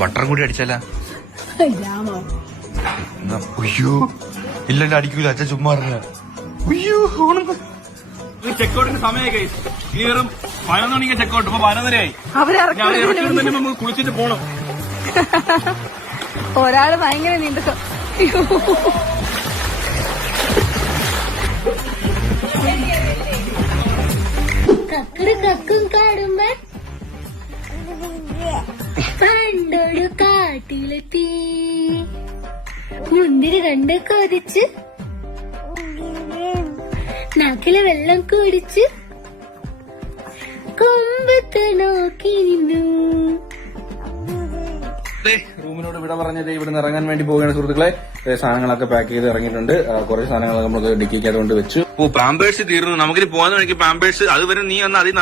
ബട്ടറും കൂടി അടിച്ചാല. അയ്യോ ഇല്ലല്ല അടിക്കൂല, അച്ഛൻ ചുമ്മാ അയ്യോ. ചെക്കൗട്ടിന് സമയമായി ഇനി വെറും 11 മണിക്ക് ചെക്കൗട്ട്. ഇപ്പൊ 11:30 ഞാൻ കുളിച്ചിട്ട് പോണം. ഒരാള് ഭയങ്കര നീണ്ട കക്കട് കക്കും കാടുമ്പോ പണ്ടൊരു കാട്ടിലെത്തി മുന്തിരി കണ്ട് കൊതിച്ച് നാക്കിലെ വെള്ളം കുടിച്ച് കൊമ്പത്ത് നോക്കി നിന്നു. റൂമിനോട് വിട പറഞ്ഞത് ഇവിടുന്ന് ഇറങ്ങാൻ വേണ്ടി പോവുകയാണ് സുഹൃത്തുക്കളെ. സാധനങ്ങളൊക്കെ പാക്ക് ചെയ്ത് ഇറങ്ങിയിട്ടുണ്ട്. കുറച്ച് സാധനങ്ങൾ നമ്മൾ ഡിക്കിക്ക് അതുകൊണ്ട് വെച്ചു. പാമ്പേഴ്സ് തീർന്നു. നമുക്കിനി പോകാൻ വേണമെങ്കിൽ പാമ്പേഴ്സ് അതുവരെ നീ ഒന്ന് അതിൽ